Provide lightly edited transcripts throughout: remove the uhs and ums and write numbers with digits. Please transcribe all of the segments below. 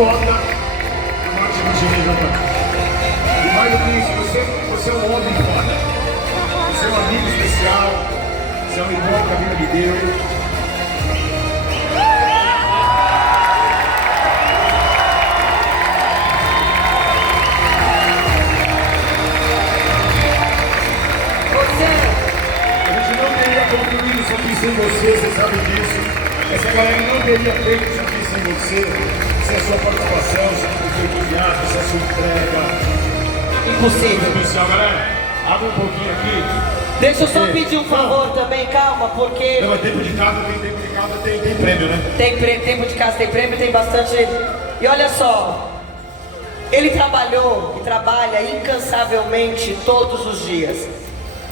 foda. Máximo chinesa, e mais do que isso, você é um homem foda. Você é um amigo especial. Você é um irmão da vida de Deus. Concluído isso aqui sem você sabe disso. Essa galera não teria feito isso aqui sem você, sem a sua participação, sem o seu entusiasmo, sem a sua entrega. Impossível. Especial, galera. Abre um pouquinho aqui. Deixa eu só pedir um favor também, calma, porque... Não, tempo de casa, tem prêmio, né? Tem prêmio, tempo de casa tem prêmio, tem bastante... E olha só, ele trabalhou e trabalha incansavelmente todos os dias.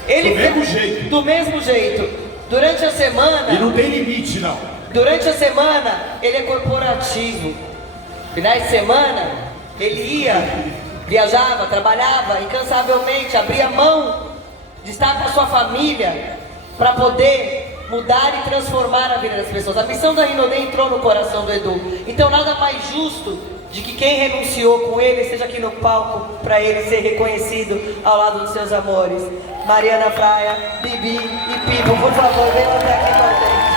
Ele do mesmo jeito. Do mesmo jeito. Durante a semana... E não tem limite, não. Durante a semana, ele é corporativo. Finais de semana, ele ia, viajava, trabalhava incansavelmente, abria mão de estar com a sua família para poder mudar e transformar a vida das pessoas. A missão da Rinodê entrou no coração do Edu. Então nada mais justo de que quem renunciou com ele esteja aqui no palco para ele ser reconhecido ao lado dos seus amores. Mariana Praia, Bibi e Pipo, por favor, venham até aqui com a gente.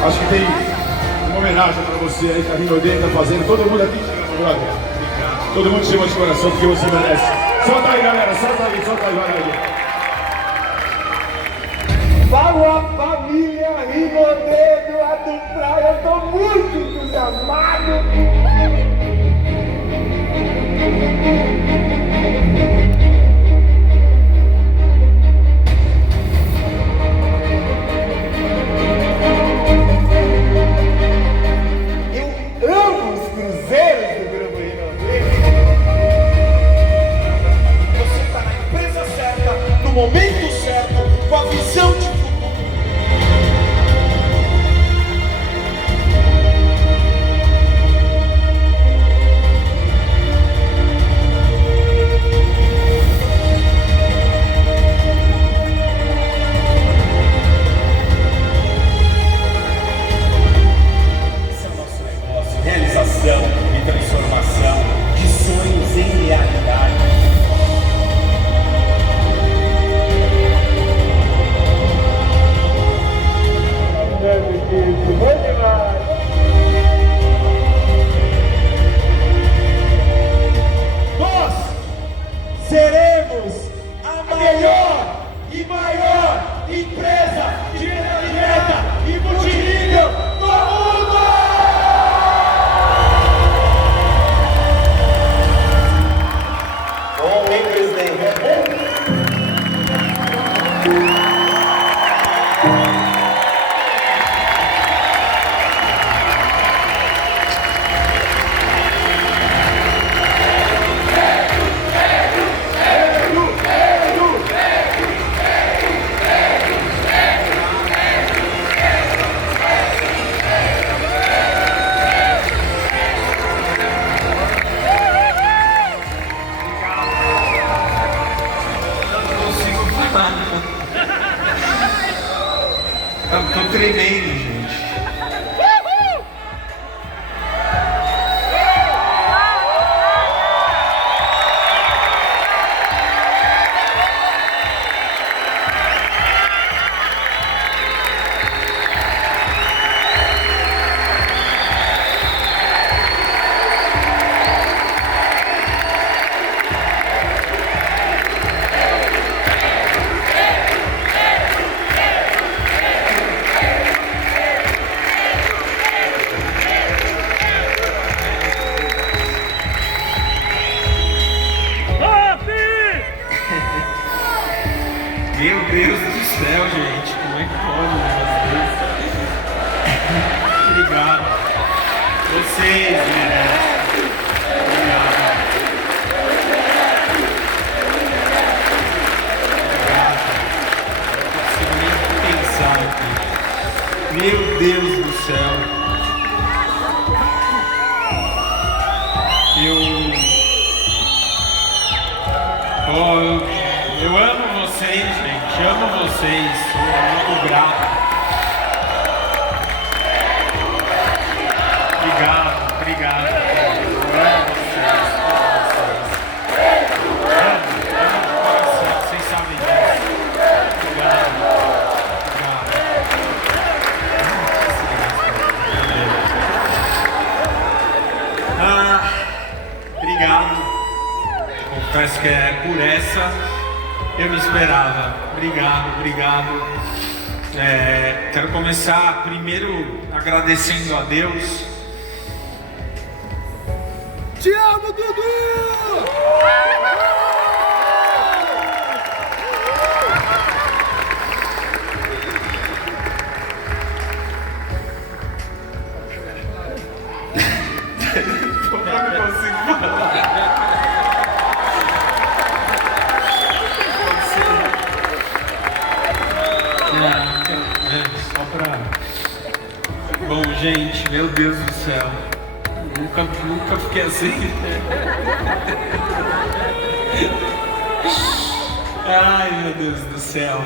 Acho que tem uma homenagem para você aí que a Rinodê está fazendo. Todo mundo aqui chama, brother. Todo mundo chama de coração porque você merece. Solta aí, galera. Solta aí, vai aí. Fala, família Rinodê do Edu Praia. Eu tô muito entusiasmado. No momento certo, com a visão de futuro. Esse é o nosso negócio, realização e transformação de sonhos em realidade. Nós seremos a melhor e maior empresa de venda direta e multinível do mundo! Bom, hein, presidente? Eu tô tremendo, gente. Meu Deus do céu, gente, como é que pode um negócio desse? Obrigado. Vocês merecem. Obrigado. Meu Deus do céu. Eu amo vocês, gente. Amo vocês. Sou muito grato. Obrigado. Eu amo vocês. Amo de coração. Vocês sabem disso. Obrigado. Obrigado. Confesso que é por essa eu me esperava. Obrigado. Quero começar primeiro agradecendo a Deus. Te amo, Dudu! Eu não consigo falar. Só pra... Bom, gente, meu Deus do céu. Nunca fiquei assim. Ai, meu Deus do céu.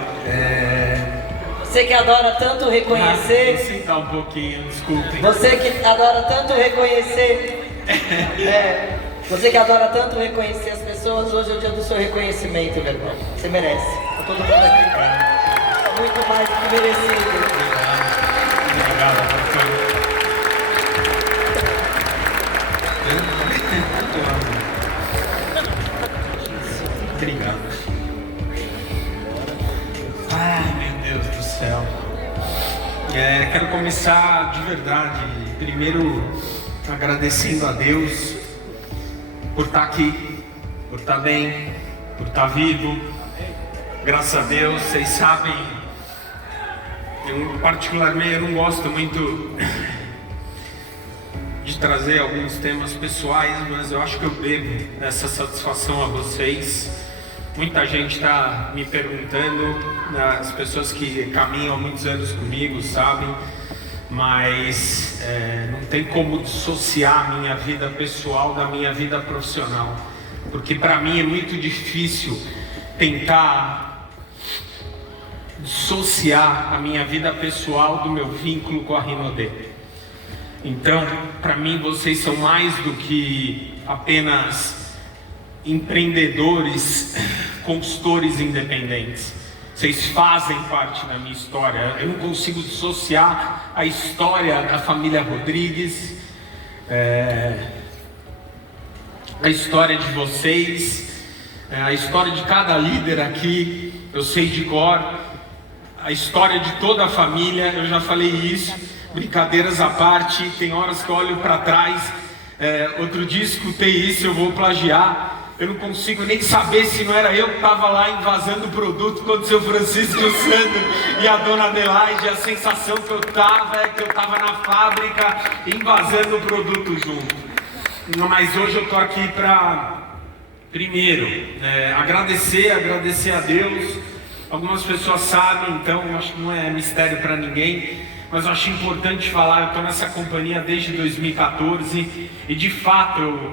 Você que adora tanto reconhecer. Vou sentar um pouquinho, desculpem. Você que adora tanto reconhecer. Você que adora tanto reconhecer as pessoas, hoje é o dia do seu reconhecimento, meu irmão. Você merece. Tá todo mundo aqui. Muito mais do que merecido. Obrigado, pastor. Obrigado. Ai, meu Deus do céu. Quero começar de verdade, primeiro agradecendo a Deus por estar aqui, por estar bem, por estar vivo. Graças a Deus, vocês sabem, eu particularmente não gosto muito de trazer alguns temas pessoais, mas eu acho que eu devo essa satisfação a vocês. Muita gente está me perguntando, as pessoas que caminham há muitos anos comigo sabem, mas não tem como dissociar a minha vida pessoal da minha vida profissional, porque para mim é muito difícil tentar dissociar a minha vida pessoal do meu vínculo com a Rinodê. Então, para mim, vocês são mais do que apenas empreendedores, consultores independentes. Vocês fazem parte da minha história. Eu não consigo dissociar a história da família Rodrigues, a história de vocês, a história de cada líder aqui. Eu sei de cor a história de toda a família. Eu já falei isso, brincadeiras à parte. Tem horas que eu olho para trás. Outro dia escutei isso, eu vou plagiar. Eu não consigo nem saber se não era eu que estava lá invasando o produto quando o seu Francisco e o Sandro e a dona Adelaide. A sensação que eu estava é que eu estava na fábrica invasando o produto junto. Mas hoje eu estou aqui para, primeiro, agradecer a Deus. Algumas pessoas sabem, então eu acho que não é mistério para ninguém. Mas eu acho importante falar, eu estou nessa companhia desde 2014 e de fato, eu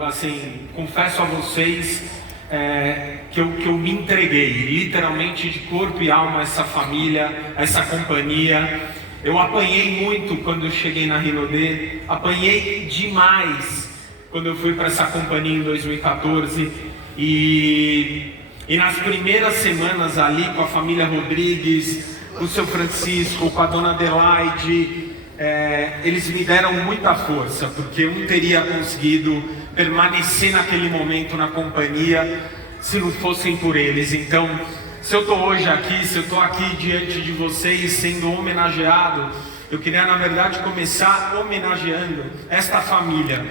confesso a vocês que eu me entreguei, literalmente de corpo e alma a essa família, a essa companhia. Eu apanhei muito quando eu cheguei na Rinodê, apanhei demais quando eu fui para essa companhia em 2014 e nas primeiras semanas ali com a família Rodrigues, com o seu Francisco, com a dona Adelaide, eles me deram muita força, porque eu não teria conseguido permanecer naquele momento na companhia se não fossem por eles. Então, se eu estou hoje aqui, se eu estou aqui diante de vocês sendo homenageado, eu queria na verdade começar homenageando esta família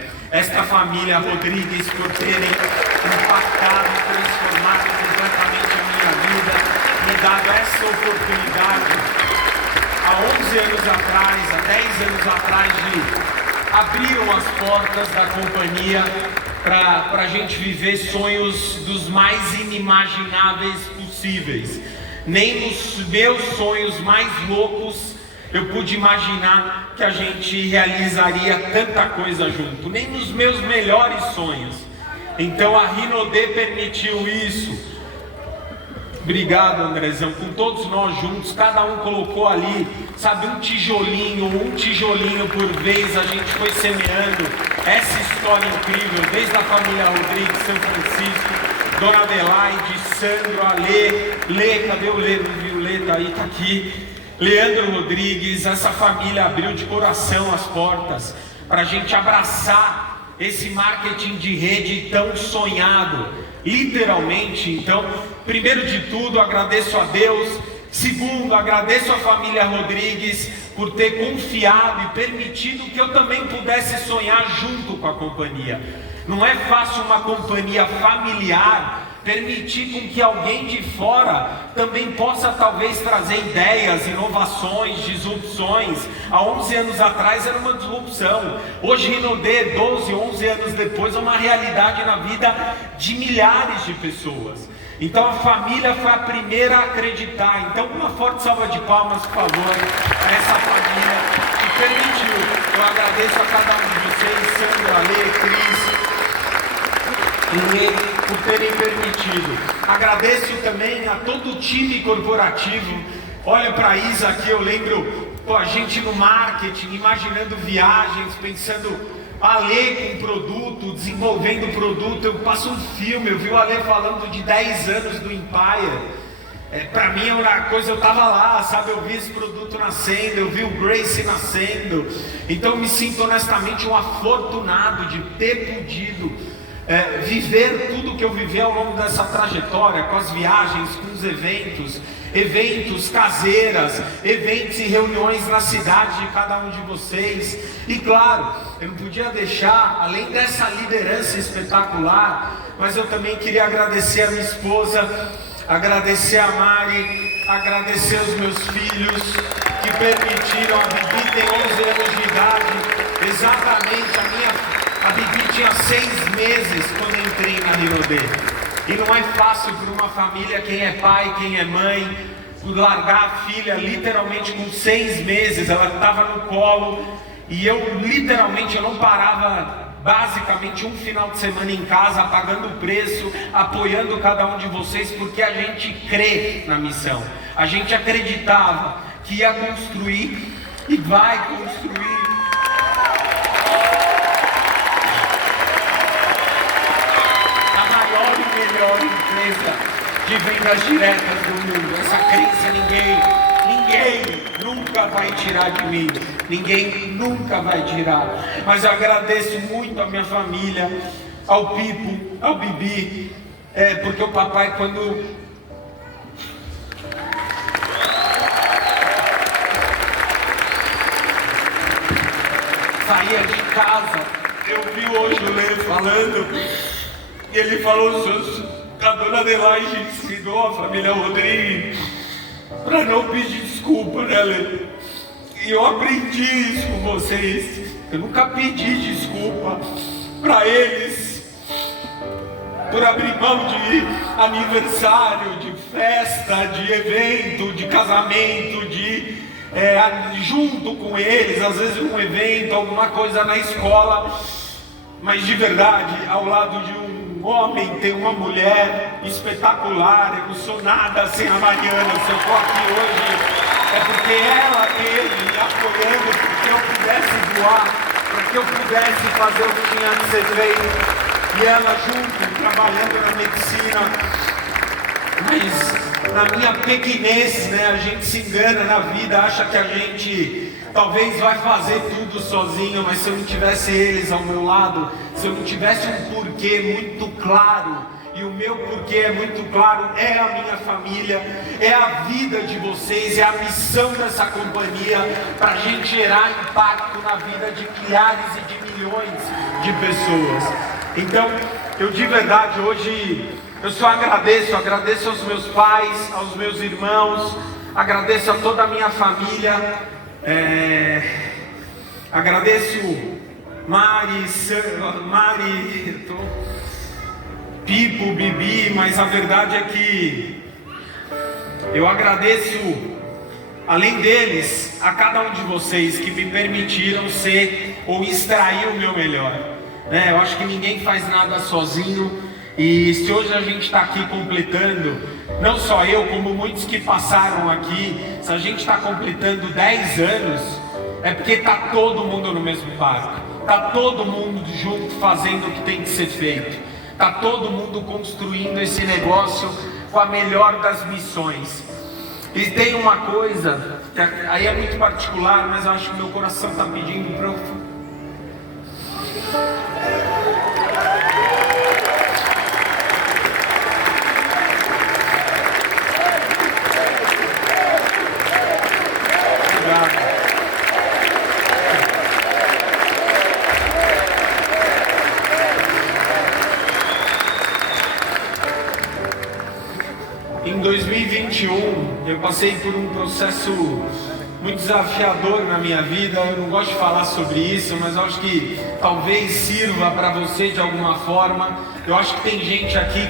Rodrigues, por terem impactado, transformado completamente a minha vida, me dado essa oportunidade há 11 anos atrás, há 10 anos atrás, abriram as portas da companhia para a gente viver sonhos dos mais inimagináveis possíveis. Nem nos meus sonhos mais loucos eu pude imaginar que a gente realizaria tanta coisa junto, nem nos meus melhores sonhos. Então a Rinodê permitiu isso. Obrigado, Andrezão, com todos nós juntos, cada um colocou ali, sabe, um tijolinho por vez, a gente foi semeando essa história incrível, desde a família Rodrigues, São Francisco, Dona Adelaide, Sandro, Lê, cadê o Lê? Não vi o Lê, tá aí, tá aqui. Leandro Rodrigues, essa família abriu de coração as portas para a gente abraçar esse marketing de rede tão sonhado, literalmente. Então, primeiro de tudo, agradeço a Deus. Segundo, agradeço a família Rodrigues por ter confiado e permitido que eu também pudesse sonhar junto com a companhia. Não é fácil uma companhia familiar permitir com que alguém de fora também possa talvez trazer ideias, inovações, disrupções. Há 11 anos atrás era uma disrupção. Hoje Rinodê, 12, 11 anos depois, é uma realidade na vida de milhares de pessoas. Então a família foi a primeira a acreditar. Então uma forte salva de palmas, por favor, a essa família que permitiu. Eu agradeço a cada um de vocês, Sandro, Ale, Cris, por terem permitido. Agradeço também a todo o time corporativo. Olha para a Isa aqui, eu lembro, a gente no marketing, imaginando viagens, pensando Ale com produto, desenvolvendo produto. Eu passo um filme, eu vi o Ale falando de 10 anos do Empire. Para mim é uma coisa, eu estava lá, sabe, eu vi esse produto nascendo, eu vi o Grace nascendo. Então eu me sinto honestamente um afortunado de ter podido viver tudo que eu vivi ao longo dessa trajetória, com as viagens, com os eventos caseiras, eventos e reuniões na cidade de cada um de vocês. E claro, eu não podia deixar, além dessa liderança espetacular, mas eu também queria agradecer a minha esposa, agradecer a Mari, agradecer os meus filhos que permitiram. A Bibi tem 11 anos de idade, exatamente a Bibi tinha 6 meses quando eu entrei na Rinodê. E não é fácil para uma família, quem é pai, quem é mãe, largar a filha literalmente com 6 meses. Ela estava no colo e eu literalmente eu não parava basicamente um final de semana em casa, pagando o preço, apoiando cada um de vocês, porque a gente crê na missão. A gente acreditava que ia construir e vai construir melhor empresa de vendas diretas do mundo. Essa crença ninguém nunca vai tirar de mim. Ninguém nunca vai tirar. Mas eu agradeço muito a minha família, ao Pipo, ao Bibi, porque o papai, quando saía de casa, eu vi hoje o Lê falando. E ele falou, a Dona Adelaide ensinou a família Rodrigues para não pedir desculpa, né, Lê? E eu aprendi isso com vocês. Eu nunca pedi desculpa para eles por abrir mão de aniversário, de festa, de evento, de casamento, junto com eles, às vezes um evento, alguma coisa na escola. Mas de verdade, ao lado de um homem tem uma mulher espetacular. Eu não sou nada sem a Mariana. Se eu estou aqui hoje é porque ela teve me apoiando para que eu pudesse voar, para que eu pudesse fazer o que tinha que ser feito, e ela junto, trabalhando na medicina. Mas na minha pequenez, né, a gente se engana na vida, acha que a gente talvez vai fazer tudo sozinho, mas se eu não tivesse eles ao meu lado, se eu não tivesse um porquê muito claro, e o meu porquê é muito claro, é a minha família, é a vida de vocês, é a missão dessa companhia, para a gente gerar impacto na vida de milhares e de milhões de pessoas. Então, eu de verdade hoje Eu só agradeço aos meus pais, aos meus irmãos, agradeço a toda a minha família, agradeço Mari, Pipo, Bibi, mas a verdade é que eu agradeço, além deles, a cada um de vocês que me permitiram ser ou extrair o meu melhor, né? Eu acho que ninguém faz nada sozinho, e se hoje a gente está aqui completando, não só eu, como muitos que passaram aqui, se a gente está completando 10 anos, é porque está todo mundo no mesmo barco, está todo mundo junto fazendo o que tem que ser feito, está todo mundo construindo esse negócio com a melhor das missões. E tem uma coisa, que aí é muito particular, mas eu acho que meu coração está pedindo para eu... Obrigado. Em 2021, eu passei por um processo muito desafiador na minha vida. Eu não gosto de falar sobre isso, mas eu acho que talvez sirva para você de alguma forma. Eu acho que tem gente aqui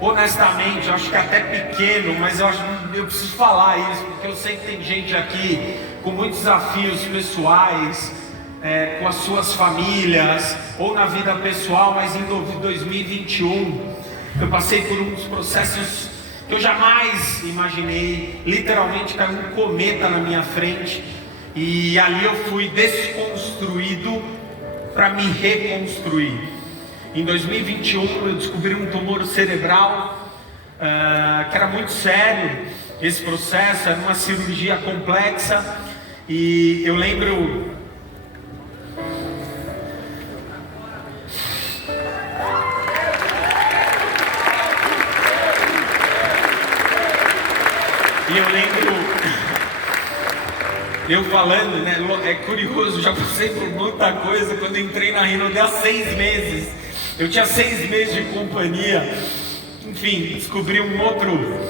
honestamente, eu acho que até pequeno, mas eu preciso falar isso, porque eu sei que tem gente aqui com muitos desafios pessoais, com as suas famílias, ou na vida pessoal, mas em 2021, eu passei por um dos processos que eu jamais imaginei. Literalmente caiu um cometa na minha frente, e ali eu fui desconstruído para me reconstruir. Em 2021 eu descobri um tumor cerebral, que era muito sério. Esse processo era uma cirurgia complexa, e eu lembro... eu falando, né? É curioso, já passei por muita coisa. Quando entrei na Rinode há 6 meses, eu tinha 6 meses de companhia. Enfim, descobri um outro.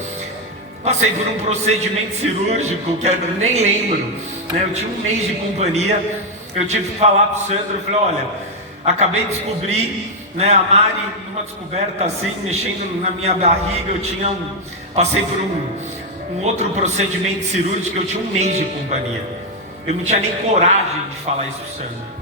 Passei por um procedimento cirúrgico que eu nem lembro, né? Eu tinha 1 mês de companhia. Eu tive que falar pro Sandro, eu falei: olha, acabei de descobrir, né? A Mari, numa descoberta assim, mexendo na minha barriga, passei por um outro procedimento cirúrgico, eu tinha 1 mês de companhia. Eu não tinha nem coragem de falar isso pro Sandro.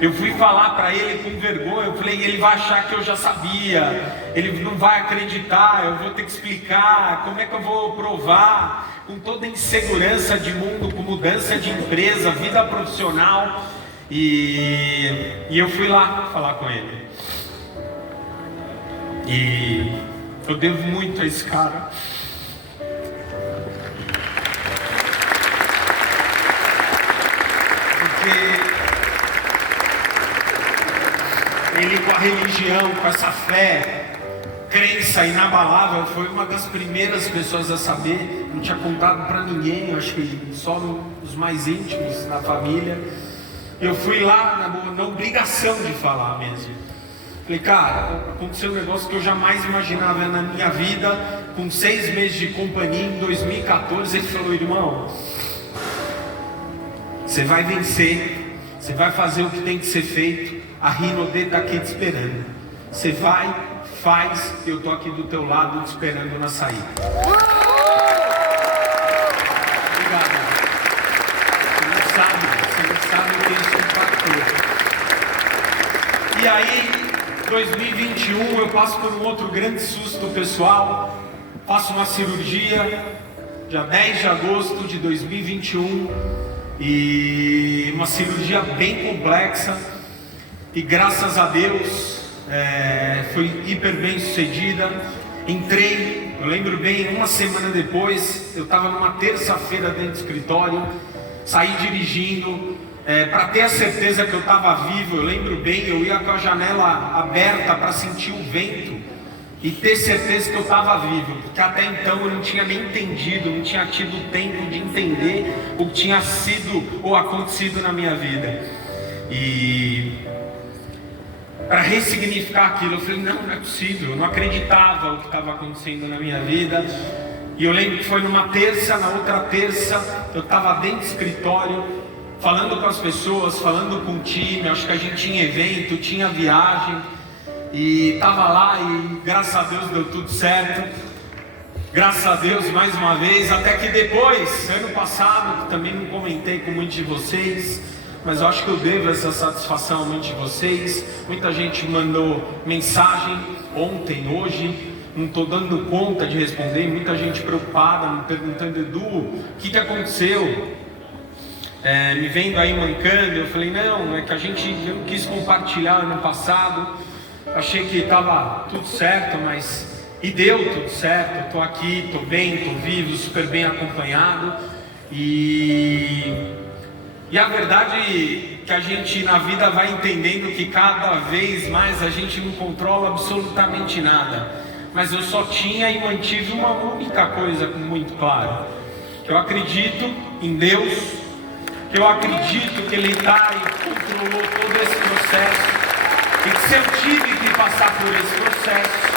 Eu fui falar para ele com vergonha. Eu falei: ele vai achar que eu já sabia, ele não vai acreditar, eu vou ter que explicar, como é que eu vou provar? Com toda insegurança de mundo, com mudança de empresa, vida profissional. E eu fui lá falar com ele. E eu devo muito a esse cara. Ele, com a religião, com essa fé, crença inabalável, foi uma das primeiras pessoas a saber. Não tinha contado para ninguém, acho que só os mais íntimos da família. Eu fui lá na obrigação de falar mesmo. Falei: cara, aconteceu um negócio que eu jamais imaginava na minha vida. Com 6 meses de companhia, em 2014, ele falou: irmão, você vai vencer, você vai fazer o que tem que ser feito. A Rinode está aqui te esperando. Você vai, faz, eu estou aqui do teu lado te esperando na saída. Obrigado. Você não sabe o que isso impactou. E aí, 2021, eu passo por um outro grande susto pessoal. Faço uma cirurgia, dia 10 de agosto de 2021. E uma cirurgia bem complexa. E graças a Deus, foi hiper bem sucedida. Entrei, eu lembro bem, 1 semana depois, eu estava numa terça-feira dentro do escritório, saí dirigindo, para ter a certeza que eu estava vivo. Eu lembro bem, eu ia com a janela aberta para sentir o vento e ter certeza que eu estava vivo, porque até então eu não tinha nem entendido, não tinha tido tempo de entender o que tinha sido ou acontecido na minha vida. E para ressignificar aquilo. Eu falei, não é possível, eu não acreditava o que estava acontecendo na minha vida. E eu lembro que foi numa terça, na outra terça eu estava dentro do escritório, falando com as pessoas, falando com o time. Acho que a gente tinha evento, tinha viagem, e estava lá, e graças a Deus deu tudo certo. Graças a Deus mais uma vez. Até que depois, ano passado, que também não comentei com muitos de vocês, mas eu acho que eu devo essa satisfação a muitos de vocês. Muita gente mandou mensagem ontem, hoje, não estou dando conta de responder. Muita gente preocupada, me perguntando, Edu, o que aconteceu? Me vendo aí mancando. Eu falei, não, é que eu não quis compartilhar ano passado. Achei que estava tudo certo, mas... E deu tudo certo. Estou aqui, estou bem, estou vivo, super bem acompanhado. E a verdade é que a gente na vida vai entendendo que cada vez mais a gente não controla absolutamente nada. Mas eu só tinha e mantive uma única coisa muito clara: que eu acredito em Deus, que eu acredito que Ele está e controlou todo esse processo, e que se eu tive que passar por esse processo,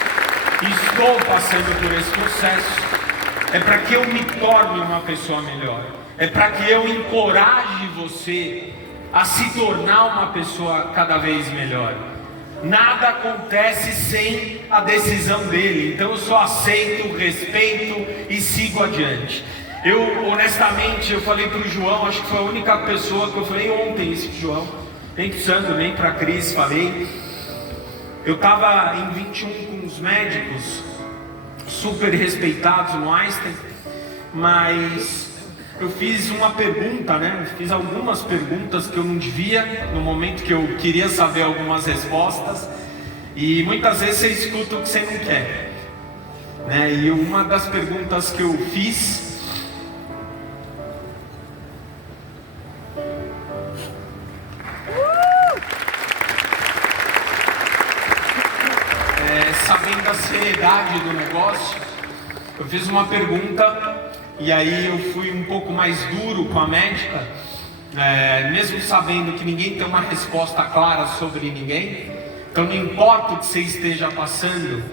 e estou passando por esse processo, é para que eu me torne uma pessoa melhor, é para que eu encoraje você a se tornar uma pessoa cada vez melhor. Nada acontece sem a decisão dele, então eu só aceito, respeito e sigo adiante. Eu, honestamente, eu falei para o João, acho que foi a única pessoa que eu falei ontem isso para o João, nem para o Sandro, nem para a Cris, falei. Eu estava em 21 com os médicos, super respeitados no Einstein, mas eu fiz uma pergunta, né? Fiz algumas perguntas que eu não devia, no momento que eu queria saber algumas respostas, e muitas vezes você escuta o que você não quer, né? E uma das perguntas que eu fiz, sabendo da seriedade do negócio, eu fiz uma pergunta, e aí eu fui um pouco mais duro com a médica, mesmo sabendo que ninguém tem uma resposta clara sobre ninguém. Então não importa o que você esteja passando,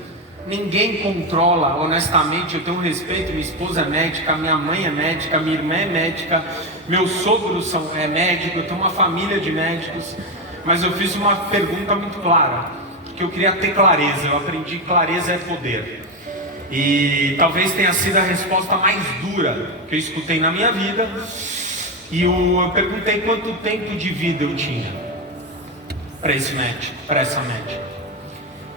ninguém controla. Honestamente, eu tenho respeito, minha esposa é médica, minha mãe é médica, minha irmã é médica, meus sogros é médico, eu tenho uma família de médicos, mas eu fiz uma pergunta muito clara, que eu queria ter clareza. Eu aprendi que clareza é poder, e talvez tenha sido a resposta mais dura que eu escutei na minha vida. E eu perguntei quanto tempo de vida eu tinha para esse médico, para essa médica.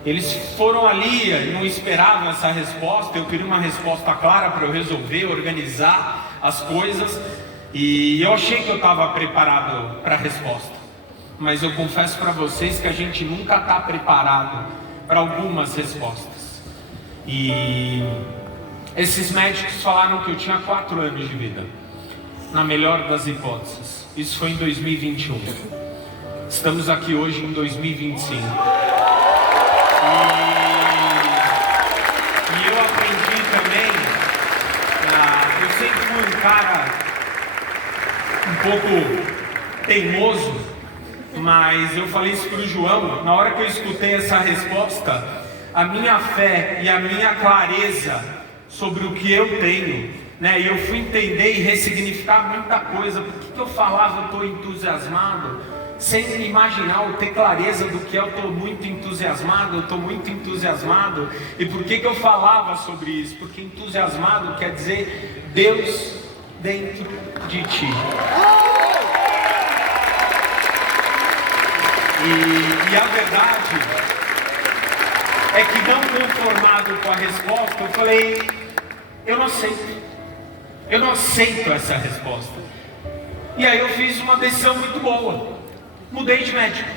Eles foram ali, não esperavam essa resposta. Eu queria uma resposta clara para eu resolver, organizar as coisas, e eu achei que eu estava preparado para a resposta. Mas eu confesso para vocês que a gente nunca está preparado para algumas respostas. E esses médicos falaram que eu tinha 4 anos de vida, na melhor das hipóteses. Isso foi em 2021. Estamos aqui hoje em 2025. E eu aprendi também, eu sempre fui um cara um pouco teimoso, mas eu falei isso para o João. Na hora que eu escutei essa resposta, a minha fé e a minha clareza sobre o que eu tenho, né? E eu fui entender e ressignificar muita coisa. Por que eu falava eu estou entusiasmado, sem imaginar ou ter clareza do que eu estou muito entusiasmado? Eu estou muito entusiasmado. E por que eu falava sobre isso? Porque entusiasmado quer dizer Deus dentro de ti. E a verdade é que, não conformado com a resposta, eu falei, eu não aceito essa resposta. E aí eu fiz uma decisão muito boa, mudei de médico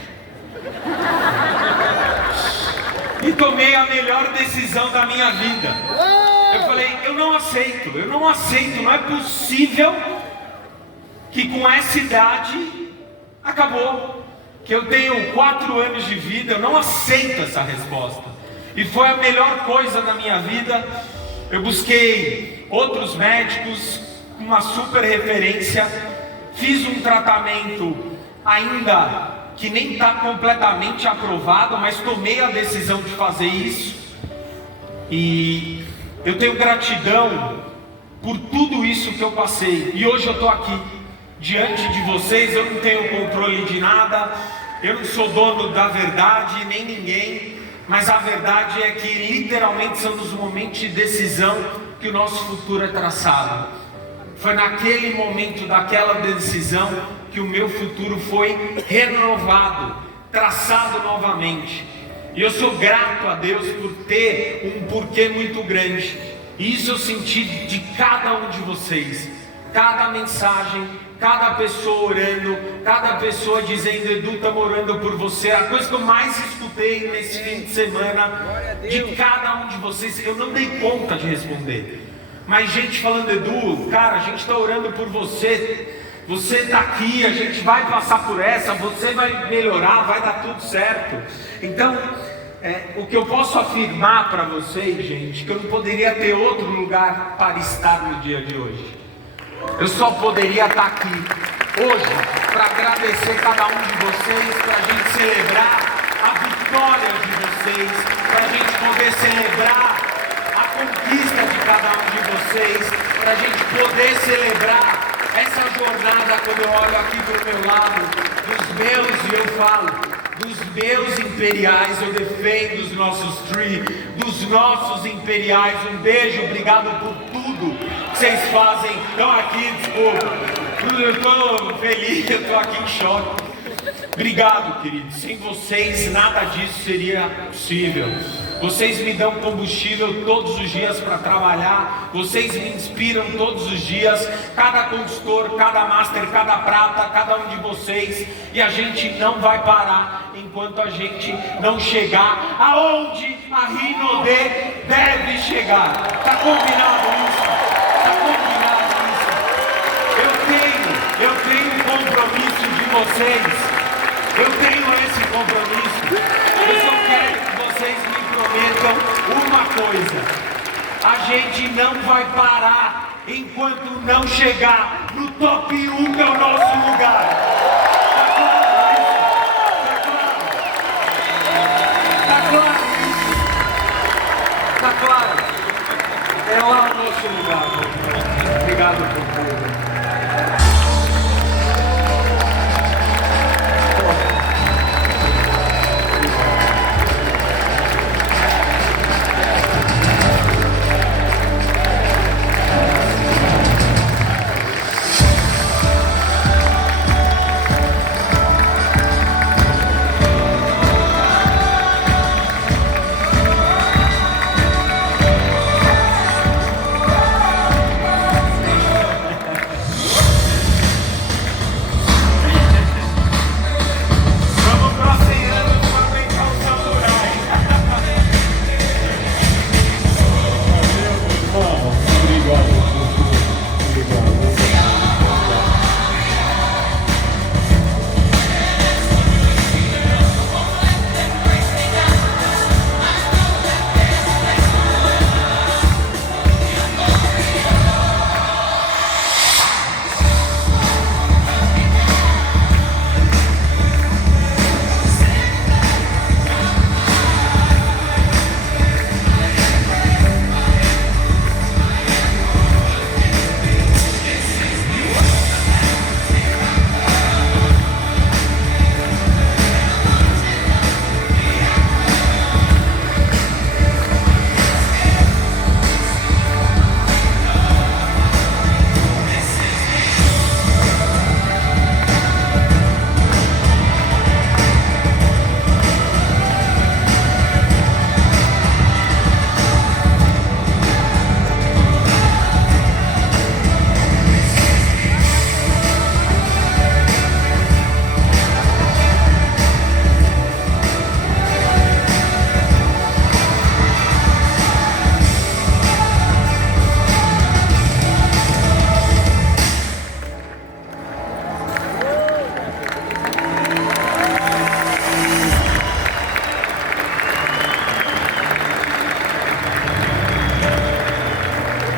e tomei a melhor decisão da minha vida. Eu falei, eu não aceito, não é possível que com essa idade acabou, que eu tenho 4 anos de vida. Eu não aceito essa resposta. E foi a melhor coisa na minha vida. Eu busquei outros médicos, uma super referência, fiz um tratamento ainda que nem está completamente aprovado, mas tomei a decisão de fazer isso. E eu tenho gratidão por tudo isso que eu passei. E hoje eu estou aqui diante de vocês. Eu não tenho controle de nada, eu não sou dono da verdade, nem ninguém. Mas a verdade é que literalmente são nos momentos de decisão que o nosso futuro é traçado. Foi naquele momento daquela decisão que o meu futuro foi renovado, traçado novamente. E eu sou grato a Deus por ter um porquê muito grande. E isso eu senti de cada um de vocês. Cada mensagem, cada pessoa orando, cada pessoa dizendo: Edu, estamos orando por você. A coisa que eu mais escutei nesse fim de semana, de cada um de vocês, eu não dei conta de responder. Mas gente falando: Edu, cara, a gente está orando por você. Você está aqui, a gente vai passar por essa, você vai melhorar, vai dar tudo certo. Então, o que eu posso afirmar para vocês, gente, que eu não poderia ter outro lugar para estar no dia de hoje. Eu só poderia estar aqui hoje para agradecer cada um de vocês, para a gente celebrar a vitória de vocês, para a gente poder celebrar a conquista de cada um de vocês, para a gente poder celebrar essa jornada. Quando eu olho aqui para o meu lado, dos meus, e eu falo, dos meus imperiais, eu defendo os nossos tree, dos nossos imperiais. Um beijo, obrigado por tudo que vocês fazem. Estão aqui, desculpa, eu estou feliz, eu estou aqui em choque. Obrigado, queridos. Sem vocês nada disso seria possível. Vocês me dão combustível todos os dias para trabalhar. Vocês me inspiram todos os dias. Cada consultor, cada master, cada prata, cada um de vocês. E a gente não vai parar enquanto a gente não chegar aonde a Rinode deve chegar. Tá combinado isso? Tá combinado isso? Eu tenho um compromisso de vocês. Eu tenho esse compromisso. Eu só quero que vocês me prometam uma coisa: a gente não vai parar enquanto não chegar no top 1, que é o nosso lugar. Tá claro isso? Tá claro isso? Tá claro? É lá o nosso lugar. Obrigado por tudo.